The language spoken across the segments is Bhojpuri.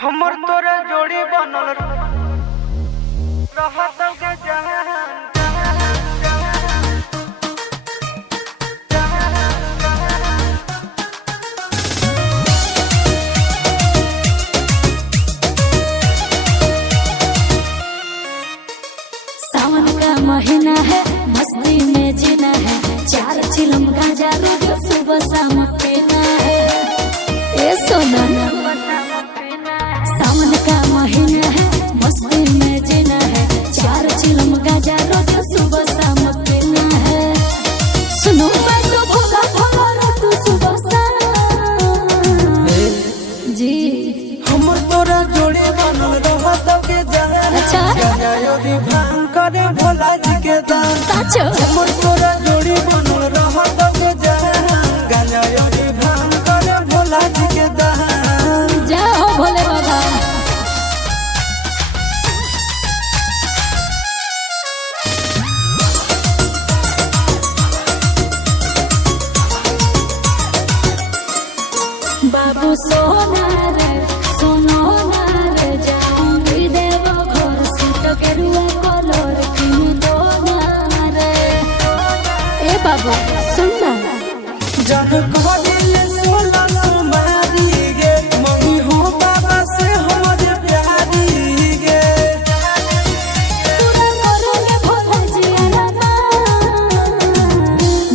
हमर तोरा जोड़ी बनल रहत के जहान। सावन का महीना है, मस्ती में जीना है, 4 चिलम गांजा रोज सुबह शाम पीना है। ए सोना, सावन का महीना है, मस्ती में जीना है, 4 चिलम गांजा रोज सुबह शाम पीना है। सुनो मैं तो भोला भोला रे तू सुबह शाम जी। हमर तोरा जोड़ी बनल रहत के जहान। अच्छा भांग करे भोला जी के दान। साचो हमर तोरा जोड़ी बनल रहत के जहान। गांजा योगी भांग करे भोला जी के दान। जाओ भोले बाबा। बाबू सोना रे सोनो ना रे जाऊंगी देव घर सूट के रुआ कलर किन दो ना रे। ए बाबू सुन ना, जन कहले 16 सुमारी गे मम्मी हो बाबा से हमर प्यारी गे। पूरा करोगे भोला जिया ना।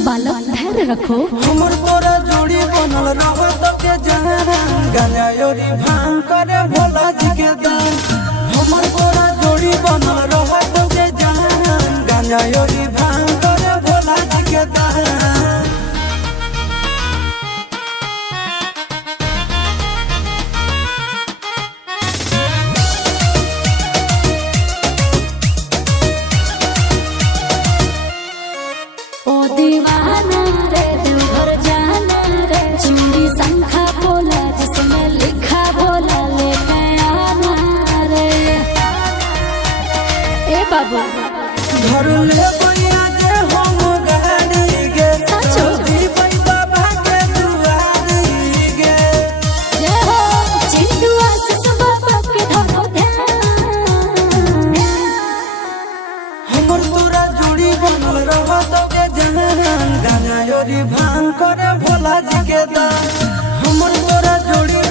बालक धैर्य रखो। हमर तोरा जोड़ी बनल रहत के जहान। गांजा योगी भांग करे भोला जी के दान। हमर तोरा जोड़ी बनल रहत के जहान। गांजा योगी भांग करे भोला जी के दान। ओ दीवाना रे देवघर जाना रे, चूड़ी शंखा बोला जिसमें लिखा बोला लेके आना रे। ए बाबू घर ले बैया जे हम गाड़ी गे। साचो? दी बाबा के दुआरी गे। जय हो चिंटू आशीष बाबा के धरो ध्यान। हमर तोरा जोड़ी बनल रहत के जहान। गांजा योगी भांग करे भोला जी के दान। हमर तोरा जोड़ी